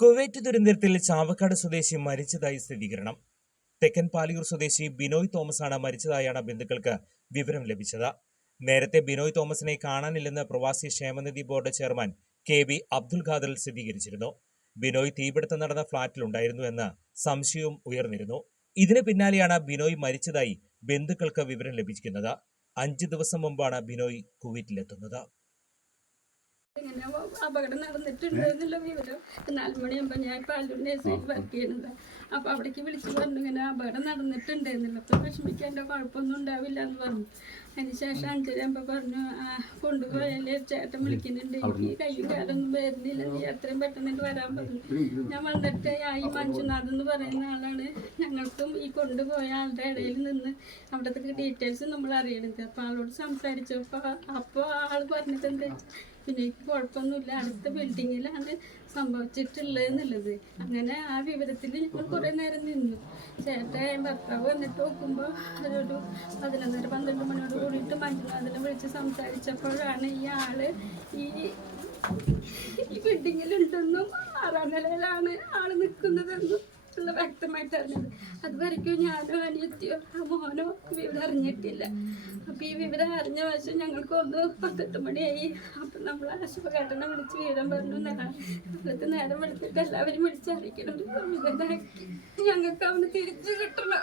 Kuwait ദുരന്തത്തിൽ ചാവക്കാട് സ്വദേശി മരിച്ചതായി സ്ഥിരീകരണം. തെക്കൻ പാലിയൂർ സ്വദേശി ബിനോയ് തോമസാണ് മരിച്ചതായാണ് ബന്ധുക്കൾക്ക് വിവരം ലഭിച്ചത്. നേരത്തെ ബിനോയ് തോമസിനെ കാണാനില്ലെന്ന് പ്രവാസി ക്ഷേമനിധി board chairman K B Abdul Khader സ്ഥിരീകരിച്ചിരുന്നു. ബിനോയ് തീപിടുത്തം നടന്ന ഫ്ളാറ്റിലുണ്ടായിരുന്നു എന്ന് സംശയവും ഉയർന്നിരുന്നു. ഇതിന് പിന്നാലെയാണ് ബിനോയ് മരിച്ചതായി ബന്ധുക്കൾക്ക് വിവരം ലഭിക്കുന്നത്. അഞ്ച് ദിവസം മുമ്പാണ് ബിനോയ് കുവൈറ്റിലെത്തുന്നത്. ഇങ്ങനെ അപകടം നടന്നിട്ടുണ്ട് എന്നുള്ള വിവരം നാലുമണിയാകുമ്പോൾ ഞാൻ പാലൂർ നേഴ്സറിയിൽ വർക്ക് ചെയ്യുന്നത് അപ്പോൾ അവിടേക്ക് വിളിച്ച് പറഞ്ഞു ഇങ്ങനെ അപകടം നടന്നിട്ടുണ്ട് എന്നുള്ള അപ്പോൾ വിഷമിക്കേണ്ട കുഴപ്പമൊന്നും ഉണ്ടാവില്ല എന്ന് പറഞ്ഞു. അതിനുശേഷം അഞ്ചരയാകുമ്പോൾ പറഞ്ഞു "ആ, കൊണ്ടുപോയാലേ ചേട്ടൻ വിളിക്കുന്നുണ്ട്. എനിക്ക് കയ്യും കാലൊന്നും വരുന്നില്ല. നീ എത്രയും പെട്ടെന്ന് വരാൻ പറഞ്ഞു. ഞാൻ വന്നിട്ട് ഈ മഞ്ജുനാഥ് എന്ന് പറയുന്ന ആളാണ്. ഞങ്ങൾക്കും ഈ കൊണ്ടുപോയ ആളുടെ ഇടയിൽ നിന്ന് അവിടുത്തെ ഡീറ്റെയിൽസ് നമ്മൾ അറിയണത്. അപ്പോൾ ആളോട് സംസാരിച്ചപ്പോൾ അപ്പോൾ ആൾ പറഞ്ഞിട്ടുണ്ട് പിന്നെ കുഴപ്പമൊന്നുമില്ല. അടുത്ത ബിൽഡിങ്ങിലാണ് സംഭവിച്ചിട്ടുള്ളത് എന്നുള്ളത് അങ്ങനെ ആ വിവരത്തിൽ ഞങ്ങൾ കുറേ നേരം നിന്നു. ചേട്ടൻ ഭർത്താവ് വന്നിട്ട് നോക്കുമ്പോൾ ഒരു പതിനൊന്നര പന്ത്രണ്ട് മണിയോട് കൂടിയിട്ട് മഞ്ജുനാഥനെ വിളിച്ച് സംസാരിച്ചപ്പോഴാണ് ഈ ആൾ ഈ ഈ ബിൽഡിങ്ങിലുണ്ടെന്നും ആറാം നിലയിലാണ് ആൾ നിൽക്കുന്നതെന്നും അതുവരെയ്ക്കും ഞാനോ അനിയത്തിയോ മോനോ വിവരം അറിഞ്ഞിട്ടില്ല. അപ്പം ഈ വിവരം അറിഞ്ഞ വശം ഞങ്ങൾക്ക് ഒന്ന് പത്തെട്ട് മണിയായി. അപ്പം നമ്മൾ ആശുപത്രിനെ വിളിച്ച് വിവരം പറഞ്ഞു കാലത്ത് നേരം വിളിച്ചിട്ട് എല്ലാവരും വിളിച്ചറിയിക്കണം. ഞങ്ങൾക്ക് അവന് തിരിച്ചു കിട്ടണം.